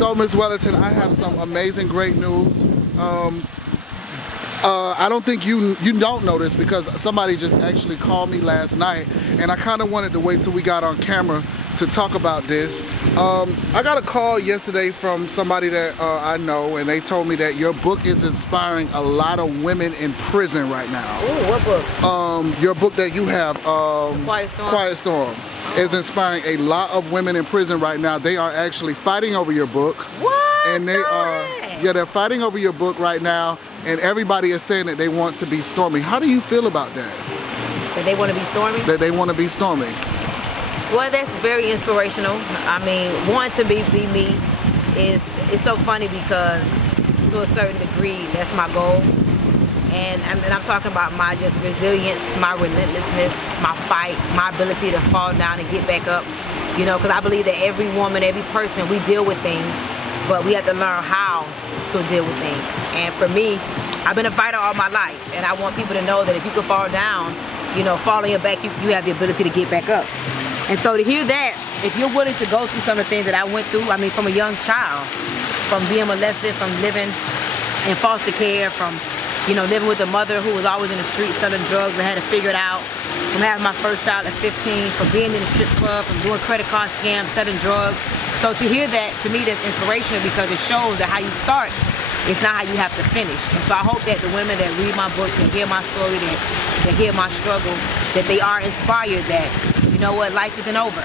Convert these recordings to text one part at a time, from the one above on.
So, Ms. Wellington, I have some amazing, great news. I don't think you don't know this because somebody just actually called me last night, and I kind of wanted to wait till we got on camera to talk about this. I got a call yesterday from somebody that I know, and they told me that your book is inspiring a lot of women in prison right now. Ooh, what book? Your book that you have, Quiet Storm. Quiet Storm, is inspiring a lot of women in prison right now. They are actually fighting over your book. What? And they they're fighting over your book right now, and everybody is saying that they want to be Stormy. How do you feel about that? That they want to be Stormy? That they want to be Stormy. Well, that's very inspirational. I mean, wanting to be me it's so funny because to a certain degree, that's my goal. And I'm talking about my just resilience, my relentlessness, my fight, my ability to fall down and get back up. You know, because I believe that every woman, every person, we deal with things, but we have to learn how to deal with things. And for me, I've been a fighter all my life, and I want people to know that if you can fall down, you know, fall on your back, you have the ability to get back up. And so to hear that, if you're willing to go through some of the things that I went through, I mean, from a young child, from being molested, from living in foster care, from, you know, living with a mother who was always in the street selling drugs and had to figure it out, from having my first child at 15, from being in the strip club, from doing credit card scams, selling drugs. So to hear that, to me, that's inspirational because it shows that how you start, it's not how you have to finish. And so I hope that the women that read my book, that hear my story, that hear my struggle, that they are inspired that, you know what, life isn't over.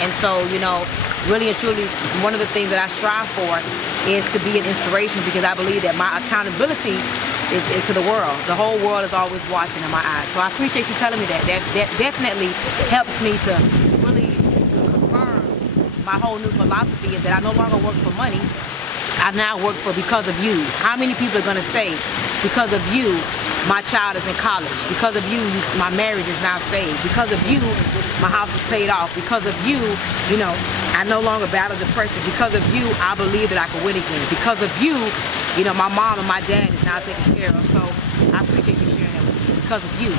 And so, you know, really and truly, one of the things that I strive for is to be an inspiration because I believe that my accountability is to the world. The whole world is always watching in my eyes. So I appreciate you telling me that. That definitely helps me to really confirm my whole new philosophy is that I no longer work for money. I now work for because of you. How many people are gonna say, because of you, my child is in college. Because of you, my marriage is now saved. Because of you, my house is paid off. Because of you, you know, I no longer battle depression. Because of you, I believe that I can win again. Because of you, you know, my mom and my dad is now taken care of. So I appreciate you sharing that with me. Because of you,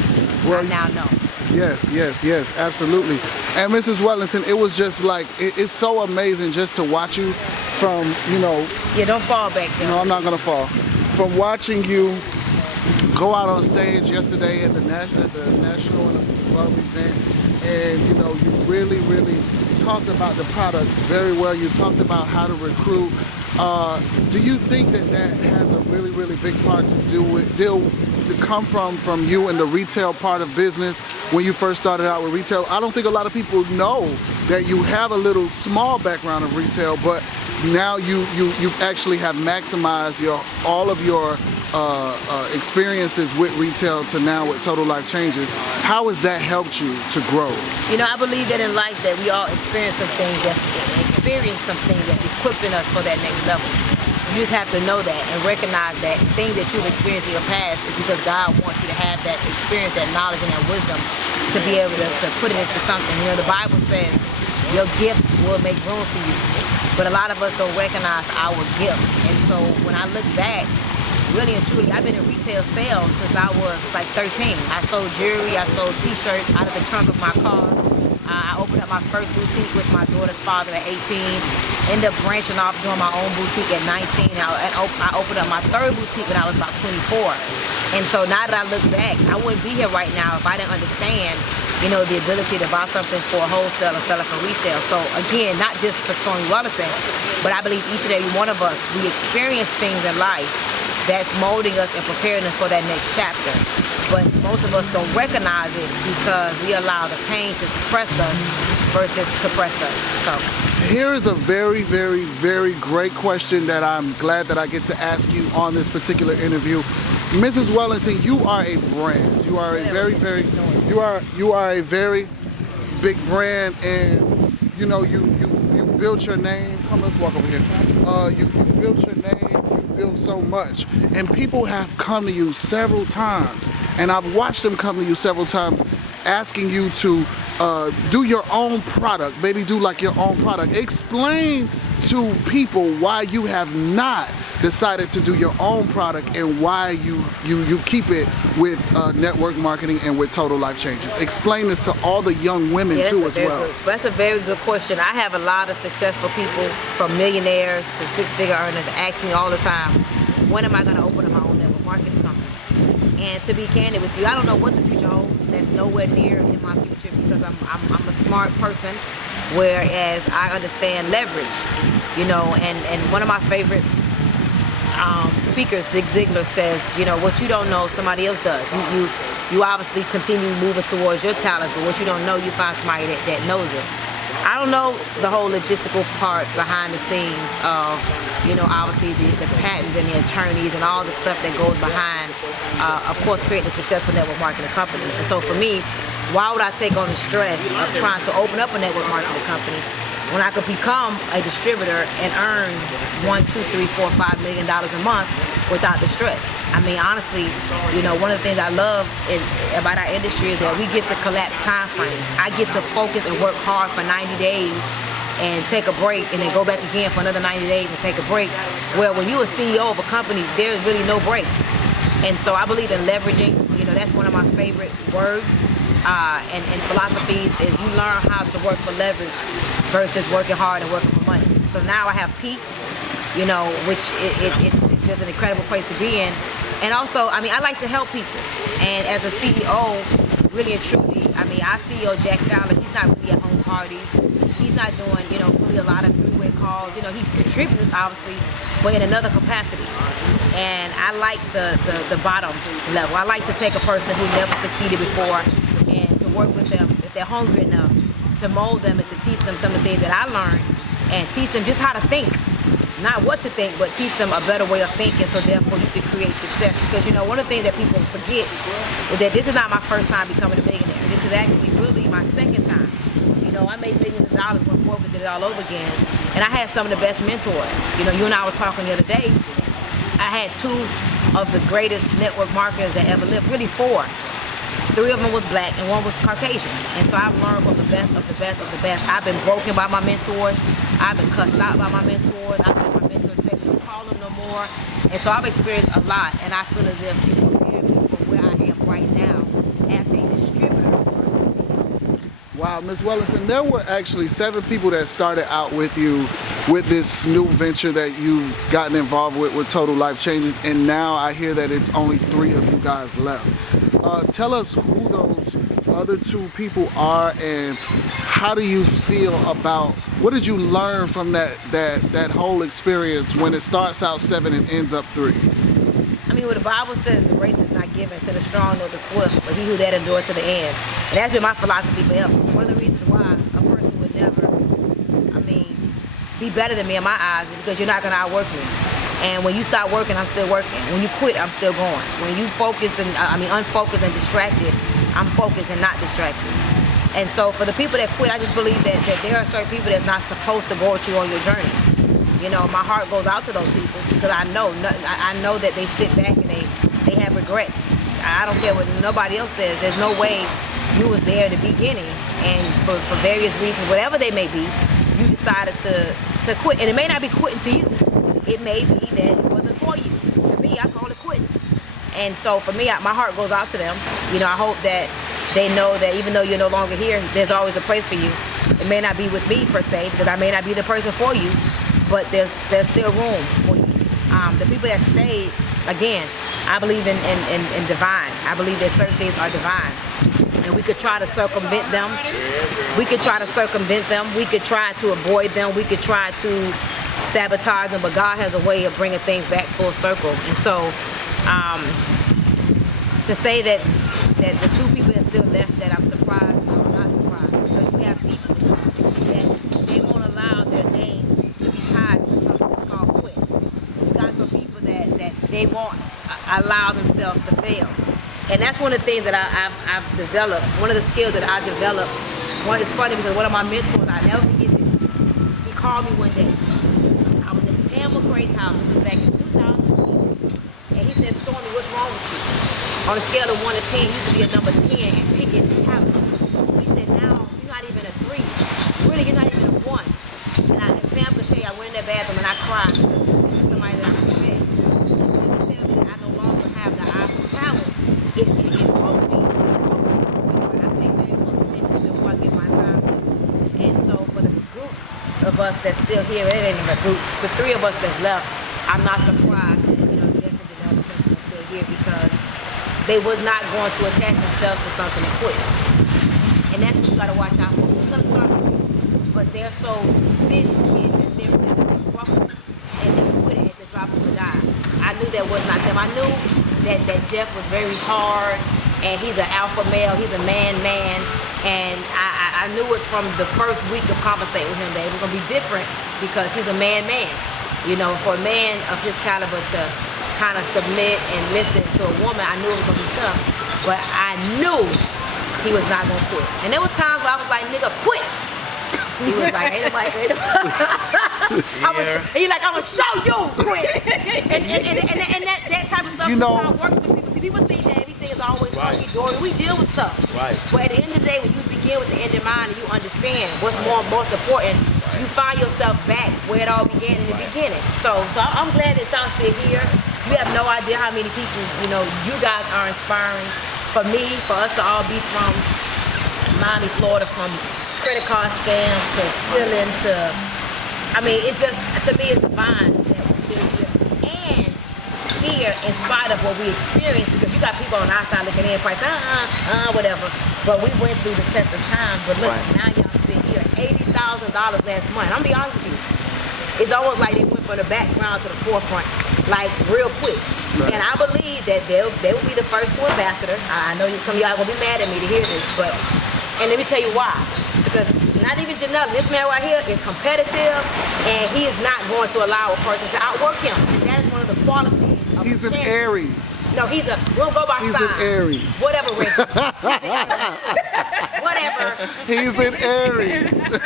I now know. Yes, absolutely. And Mrs. Wellington, it was just like, it's so amazing just to watch you from, you know. Yeah, don't fall back there. No, I'm not gonna fall. From watching you go out on stage yesterday at the National and Above event, and you know, you really talked about the products very well. You talked about how to recruit. Do you think that has a really big part to do with come from you in the retail part of business when you first started out with retail? I don't think a lot of people know that you have a little small background of retail, but now you actually have maximized all of your experiences with retail to now with Total Life Changes. How has that helped you to grow? You know, I believe that in life that we all experience some things that's equipping us for that next level. You just have to know that and recognize that things that you've experienced in your past is because God wants you to have that experience, that knowledge, and that wisdom to be able to put it into something. You know, the Bible says your gifts will make room for you. But a lot of us don't recognize our gifts. And so when I look back, really and truly, I've been in retail sales since I was like 13. I sold jewelry, I sold t-shirts out of the trunk of my car. I opened up my first boutique with my daughter's father at 18. Ended up branching off doing my own boutique at 19. I opened up my third boutique when I was about 24. And so now that I look back, I wouldn't be here right now if I didn't understand, you know, the ability to buy something for wholesale and sell it for retail. So again, not just for Stormy Wellington, but I believe each and every one of us, we experience things in life that's molding us and preparing us for that next chapter. But most of us don't recognize it because we allow the pain to suppress us versus suppress us. So here is a very great question that I'm glad that I get to ask you on this particular interview. Mrs. Wellington, you are a brand. You are a you are a very big brand, and you know you've built your name. Come, let's walk over here. You've built your name. You've built so much, and people have come to you several times, and I've watched them come to you several times, asking you to do your own product. Maybe do like your own product. Explain to people why you have not decided to do your own product and why you keep it with network marketing and with Total Life Changes. Explain this to all the young women too as well. That's a very good question. I have a lot of successful people, from millionaires to six-figure earners, ask me all the time, when am I going to open up my own network marketing company? And to be candid with you, I don't know what the future holds. That's nowhere near in my future, because I'm a smart person, whereas I understand leverage, you know. And one of my favorite speakers, Zig Ziglar, says, you know, what you don't know, somebody else does. You obviously continue moving towards your talent, but what you don't know, you find somebody that knows it. I don't know the whole logistical part behind the scenes of, you know, obviously the patents and the attorneys and all the stuff that goes behind, of course, creating a successful network marketing company. And so for me, why would I take on the stress of trying to open up a network marketing company when I could become a distributor and earn $1, $2, $3, $4, $5 million a month without the stress? I mean, honestly, you know, one of the things I love about our industry is that we get to collapse time frames. I get to focus and work hard for 90 days and take a break, and then go back again for another 90 days and take a break. Where when you're a CEO of a company, there's really no breaks. And so I believe in leveraging. You know, that's one of my favorite words and philosophies, is you learn how to work for leverage versus working hard and working for money. So now I have peace, you know, which it's just an incredible place to be in. And also, I mean, I like to help people. And as a CEO, really and truly, I mean, our CEO, Jack Fowler, he's not really at home parties. He's not doing, you know, really a lot of three-way calls. You know, he contributes, obviously, but in another capacity. And I like the bottom level. I like to take a person who never succeeded before and to work with them, if they're hungry enough, to mold them and to teach them some of the things that I learned, and teach them just how to think. Not what to think, but teach them a better way of thinking, so therefore you can create success. Because, you know, one of the things that people forget is that this is not my first time becoming a millionaire. This is actually really my second time. You know, I made millions of dollars, went broke and did it all over again. And I had some of the best mentors. You know, you and I were talking the other day. I had two of the greatest network marketers that ever lived, really four. Three of them was black and one was Caucasian. And so I've learned from the best of the best of the best. I've been broken by my mentors. I've been cussed out by my mentors. I've had my mentors say, don't call them no more. And so I've experienced a lot, and I feel as if it's prepared me for where I am right now as a distributor versus CEO. Wow, Ms. Wellington, there were actually 7 people that started out with you with this new venture that you've gotten involved with Total Life Changes, and now I hear that it's only 3 of you guys left. Tell us who those other 2 people are, and how do you feel about, what did you learn from that whole experience when it starts out 7 and ends up 3? I mean, what the Bible says, the race is not given to the strong nor the swift, but he who that endures to the end. And that's been my philosophy forever. One of the reasons why a person would never, be better than me in my eyes is because you're not going to outwork me. And when you start working, I'm still working. When you quit, I'm still going. When you focus and, unfocused and distracted, I'm focused and not distracted. And so for the people that quit, I just believe that there are certain people that's not supposed to go with you on your journey. You know, my heart goes out to those people, because I know that they sit back and they have regrets. I don't care what nobody else says. There's no way you was there at the beginning, and for various reasons, whatever they may be, you decided to quit. And it may not be quitting to you. It may be that it wasn't for you. To me, I call it quitting. And so for me, my heart goes out to them. You know, I hope that they know that even though you're no longer here, there's always a place for you. It may not be with me per se, because I may not be the person for you, but there's still room for you. The people that stayed, again, I believe in divine. I believe that certain things are divine. And we could try to circumvent them. We could try to circumvent them. We could try to avoid them. We could try to sabotage them, but God has a way of bringing things back full circle. And so to say that the 2 people that still left, that I'm surprised, no, I'm not surprised, because we have people that they won't allow their name to be tied to something that's called quit. We got some people that they won't allow themselves to fail. And that's one of the things that I've developed, one of the skills that I developed. It's funny because one of my mentors, I never forget this, he called me one day. I was in Pam McCray's house, this was back in 2010, and he said, Stormy, what's wrong with you? On a scale of 1 to 10, you used to be a number 10 and picking talent. He said, now you're not even a 3. Really, you're not even a 1. And Pam could tell you, I went in that bathroom and I cried. This is somebody that I respect. us that's still here, it ain't even a group, the 3 of us that's left, I'm not surprised that, Jeff and Janelle are still here because they was not going to attach themselves to something and quit. And that's what you gotta watch out for. Who's gonna start with you? But they're so thin-skinned that they're rather be ruffled and they quit it at the drop of a dime. I knew that was not them. I knew that Jeff was very hard and he's an alpha male, he's a man, and I knew it from the first week of conversating with him that it was gonna be different because he's a man. For a man of his caliber to kind of submit and listen to a woman, I knew it was gonna be tough, but I knew he was not gonna quit. And there was times where I was like, nigga, quit. He was like, ain't nobody. He's like, I'm gonna show you quit. And that type of stuff works with people. See, people think that everything is always hunky dory. We deal with stuff. Right. But at the end of the day, when you begin with the end in mind and you understand what's most important, you find yourself back where it all began in the beginning. So I'm glad that y'all still here. You have no idea how many people, you guys are inspiring. For me, for us to all be from Miami, Florida, from credit card scams to stealing to, it's just, to me, it's divine that we're still here. And here, in spite of what we experienced, because you got people on our side looking in, price, whatever. But we went through the test of time. But look, now y'all still here. $80,000 last month. I'm gonna be honest with you. It's almost like they went from the background to the forefront, like real quick. Right. And I believe that they will be the first to ambassador. I know some of y'all gonna be mad at me to hear this, and let me tell you why. Because not even Janelle, this man right here is competitive, and he is not going to allow a person to outwork him. And that is one of the qualities of He's an Aries. No, we'll go by sign. He's an Aries. Whatever, Rick. Whatever. He's an Aries. That's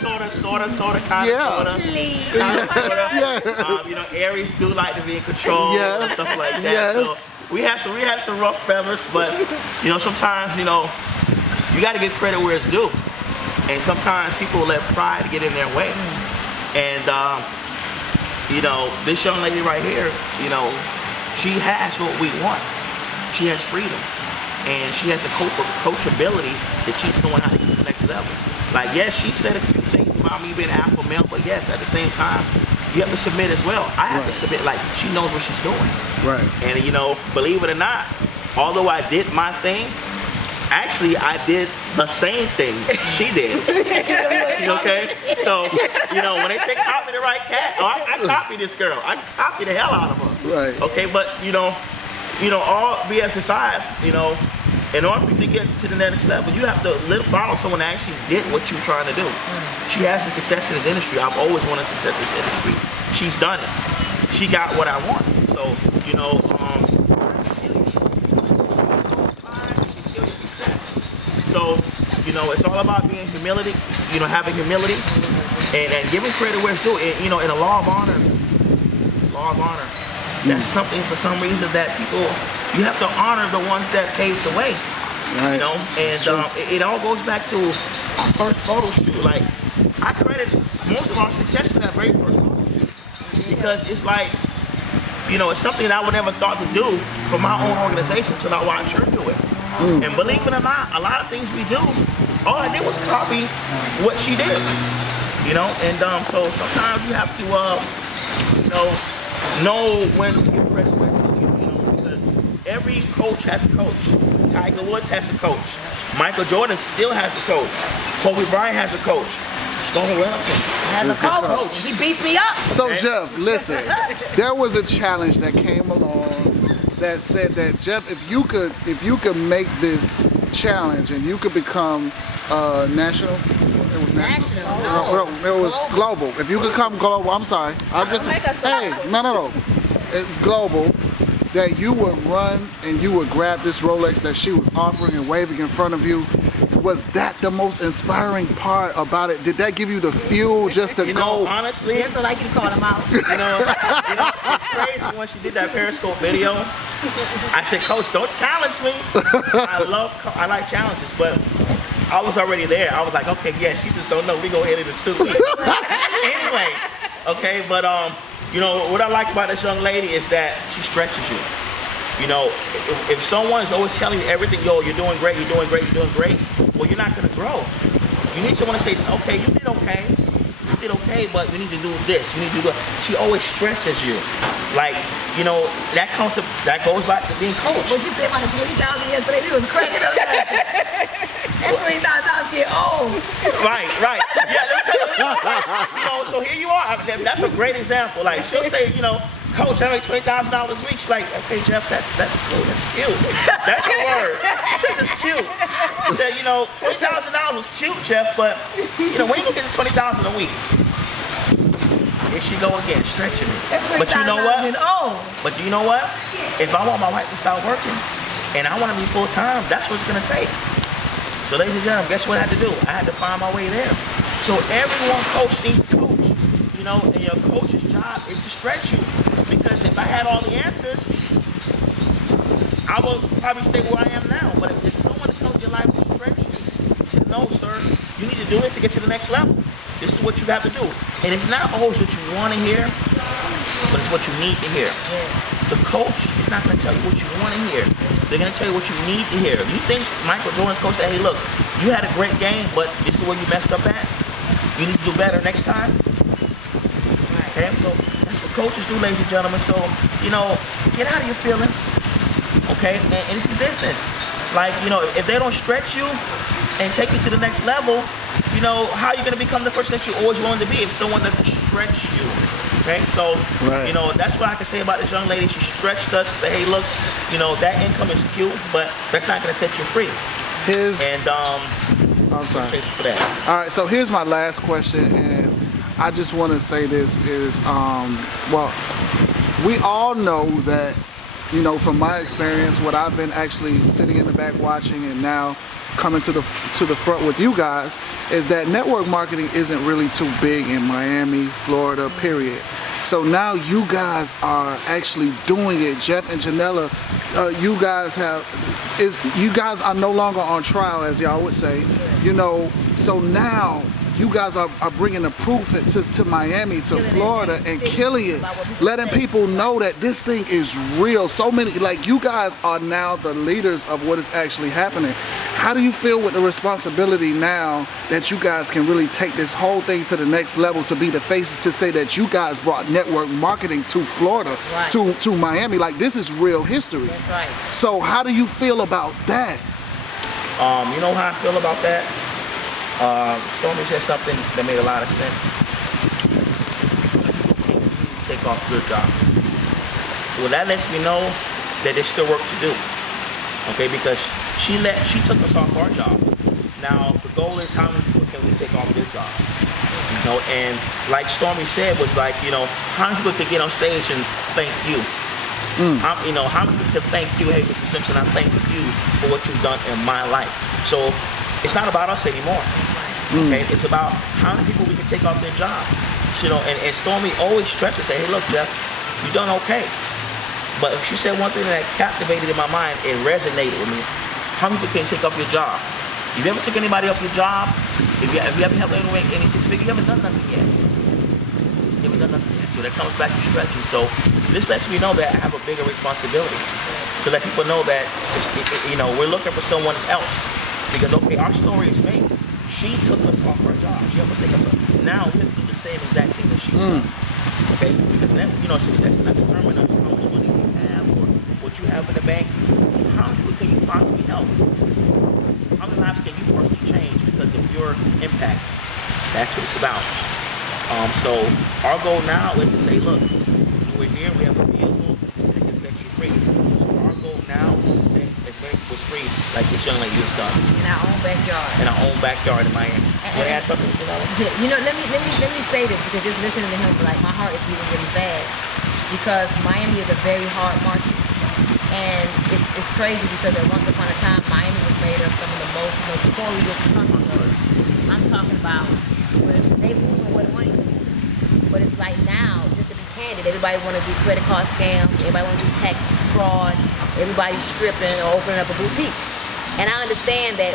kind of, sort of, kind of. Please. Yes. Aries do like to be in control and stuff like that. Yes. So we had some rough feathers, but sometimes you got to give credit where it's due, and sometimes people let pride get in their way. And this young lady right here, she has what we want. She has freedom, and she has a coachability to teach someone how to get to the next level. Like, yes, she said a few things about me being an alpha male, but yes, at the same time, you have to submit as well. I have to submit. Like, she knows what she's doing. Right. And believe it or not, although I did my thing, actually, I did the same thing she did. Okay? So, when they say copy the right cat, I copy this girl. I copy the hell out of her. Right. Okay, but, all BS aside, in order for you to get to the next level, you have to follow someone that actually did what you're trying to do. She has the success in this industry. I've always wanted success in this industry. She's done it. She got what I want. So, So, it's all about being humility, having humility and giving credit where it's due. And, in a law of honor, that's something for some reason that you have to honor the ones that paved the way. Right. And it all goes back to our first photo shoot. Like, I credit most of our success for that very first photo shoot. Because it's like, it's something that I would never thought to do for my own organization until I watched her do it. And believe it or not, a lot of things we do, all I did was copy what she did. And so sometimes you have to, know when to give credit where it's due, because every coach has a coach. Tiger Woods has a coach. Michael Jordan still has a coach. Kobe Bryant has a coach. Stormy Wellington has a coach. He beats me up. So Jeff, listen, there was a challenge that came along that said that, Jeff, if you could make this challenge and you could become national, it was national. No, it was global. If you could come global, I'm sorry. No. It's global. That you would run and you would grab this Rolex that she was offering and waving in front of you. Was that the most inspiring part about it? Did that give you the fuel just to go? Honestly, I feel like you called him out. It's crazy when she did that Periscope video. I said, Coach, don't challenge me. I like challenges, but I was already there. I was like, okay, yeah, she just don't know. We go hit it in 2 weeks. Anyway, okay, but what I like about this young lady is that she stretches you. If someone is always telling you everything, you're doing great, well, you're not gonna grow. You need someone to say, okay, you did okay. did okay, but you need to do this. You need to do that. She always stretches you. Like, you know, that goes back to being coached. What you said about the 20,000 yesterday, we was cracking up. That 20,000 get old. Right. Yeah, let me tell you, you know, so here you are. That's a great example. Like, she'll say, you know, Coach, I make $20,000 a week. She's like, okay, Jeff, that's cool. That's cute. That's her word. She says it's cute. She said, you know, $20,000 is cute, Jeff, but, you know, when you gonna get to $20,000 a week? Here she go again, stretching me. But you know what? But you know what? If I want my wife to start working and I want to be full time, that's what it's gonna take. So ladies and gentlemen, guess what I had to do? I had to find my way there. So everyone coach needs a coach. You know, and your coach's job is to stretch you. Because if I had all the answers, I would probably stay where I am now. But if there's someone that comes in your life to stretch you, you say, no, sir, you need to do this to get to the next level. This is what you have to do. And it's not always what you want to hear, but it's what you need to hear. The coach is not going to tell you what you want to hear. They're going to tell you what you need to hear. You think Michael Jordan's coach said, hey, look, you had a great game, but this is where you messed up at. You need to do better next time. Okay, so that's what coaches do, ladies and gentlemen. So, you know, get out of your feelings. Okay, and this is business. Like, you know, if they don't stretch you and take you to the next level, you know, how are you going to become the person that you always wanted to be if someone doesn't stretch you? Okay, so, you know, that's what I can say about this young lady. She stretched us, say, hey, look, you know, that income is cute, but that's not going to set you free. I'm sorry. For that. All right, so here's my last question, and I just want to say this is, well, we all know that, you know, from my experience, what I've been actually sitting in the back watching and now coming to the front with you guys, is that network marketing isn't really too big in Miami, Florida, period. So now you guys are actually doing it. Jeff and Janella, you guys are no longer on trial, as y'all would say. You know, so now you guys are bringing the proof to Miami, to Florida, and killing it, letting people know that this thing is real. So many, like, you guys are now the leaders of what is actually happening. How do you feel with the responsibility now that you guys can really take this whole thing to the next level, to be the faces, to say that you guys brought network marketing to Florida, to Miami? Like, this is real history. That's right. So how do you feel about that? You know how I feel about that? Stormy said something that made a lot of sense. Take off your job. Well, that lets me know that there's still work to do. Okay, because she took us off our job. Now the goal is, how many people can we take off their jobs? You know, and like Stormy said, was like, you know, how many people could get on stage and thank you? You know, how many people can thank you? Hey, Mr. Simpson, I thank you for what you've done in my life. So it's not about us anymore. Okay, it's about how many people we can take off their job. You know, and Stormy always stretches, say, hey, look, Jeff, you done okay. But she said one thing that captivated in my mind, it resonated with me. How many people can take off your job? If you ever took anybody off your job, if you ever helped anyone make any six figures, you haven't done nothing yet. You haven't done nothing yet. So that comes back to stretching. So this lets me know that I have a bigger responsibility to let people know that you know, we're looking for someone else. Because, okay, our story is made. She took us off our job. She helped us take us off. Now we have to do the same exact thing that she did. Okay? Because then, you know, success is not determined on how much money you have or what you have in the bank. How many people can you possibly help? How many lives can you personally change because of your impact? That's what it's about. So our goal now is to say, look, we're here, we have a vehicle that can set you free. So our goal now is to say, as many people free like this young lady has done. In our own backyard. In our own backyard in Miami. Want to add something, Janella? You know, let me say this, because just listening to him, like, my heart is beating really fast, because Miami is a very hard market, and it's crazy because at once upon a time Miami was made of some of the most notorious hustlers. I'm talking about where they moving where the money is. But it's like now, just to be candid, everybody want to do credit card scams, everybody want to do tax fraud, everybody's stripping or opening up a boutique. And I understand that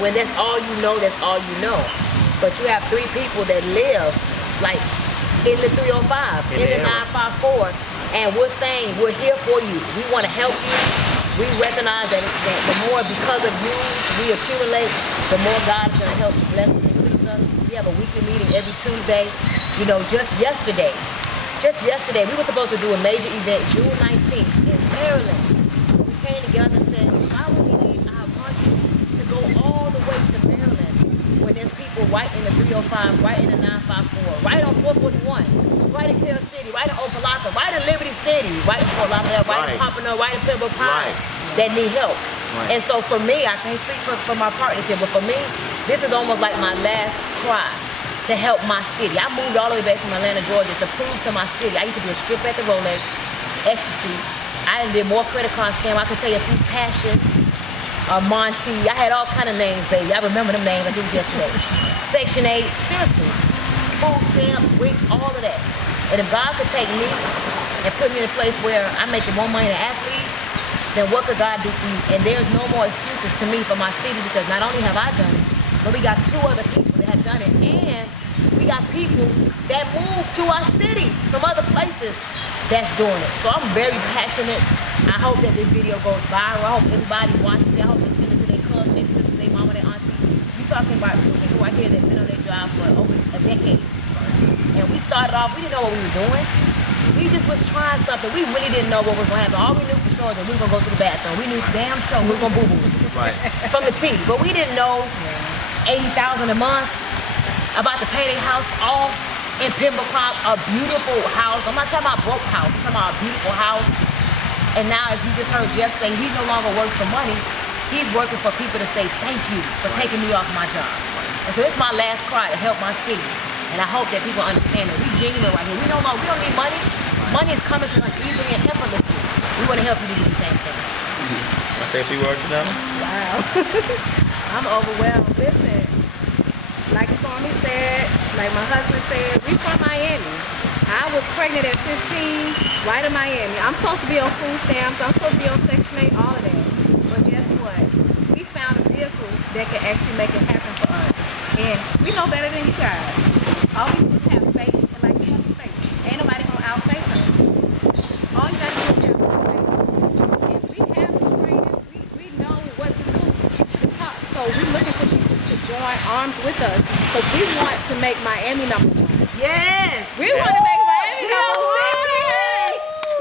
when that's all you know, that's all you know. But you have three people that live like in the 305, in the 954, and we're saying we're here for you. We want to help you. We recognize that the more, because of you we accumulate, the more God is going to help bless us, increase us. We We have a weekly meeting every Tuesday. You know, just yesterday, we were supposed to do a major event June 19th in Maryland. We came together and said, why would we leave our country to go all the way to Maryland when there's people right in the 305, right in the 954, right on 441, right in Hill City, right in Opelika, right in Liberty City, right in Fort Lauderdale, right in Pompano, right in Pembroke Pines that need help. And so for me, I can't speak for my partners here, but for me, this is almost like my last cry to help my city. I moved all the way back from Atlanta, Georgia to prove to my city. I used to be a strip at the Rolex, ecstasy. I did more credit card scam. I could tell you a few Passion, Monty. I had all kind of names, baby. I remember them names like it was yesterday. Section 8, seriously. Food stamp, WIC, all of that. And if God could take me and put me in a place where I'm making more money than athletes, then what could God do for you? And there's no more excuses to me for my city, because not only have I done it, but we got 2 other people that have done it. And we got people that move to our city from other places that's doing it. So I'm very passionate. I hope that this video goes viral. I hope everybody watches it. I hope they send it to their cousin, their sister, their mama, their auntie. You're talking about 2 people right here that have been on their job for over a decade. And we started off, we didn't know what we were doing. We just was trying something. We really didn't know what was going to happen. All we knew for sure is that we were going to go to the bathroom. We knew damn sure we were going to boo-boo. Right. From the T. But we didn't know $80,000 a month, about to pay their house off in Pembroke Pines, a beautiful house. I'm not talking about broke house. I'm talking about a beautiful house. And now, as you just heard Jeff say, he no longer works for money. He's working for people to say thank you for taking me off my job. And so it's my last cry to help my city. And I hope that people understand that we genuine right here. We don't need money. Money is coming to us easily and effortlessly. We want to help you to do the same thing. I say a few words to them. Wow. I'm overwhelmed. Listen, like Stormy said, like my husband said, we from Miami. I was pregnant at 15, right in Miami. I'm supposed to be on food stamps. I'm supposed to be on Section 8, all of that. But guess what? We found a vehicle that can actually make it happen for us. And we know better than you guys. All we do is have faith, and like Stormy said, ain't nobody gonna outfaith us. All you gotta do is have faith. And we have the training. We know what to do to get to the top. So we're looking for people to join arms with us, because we want to make Miami #1. Yes! We want to make Miami #1.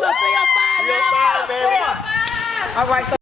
Look, 305, 305, baby. 4. All right. So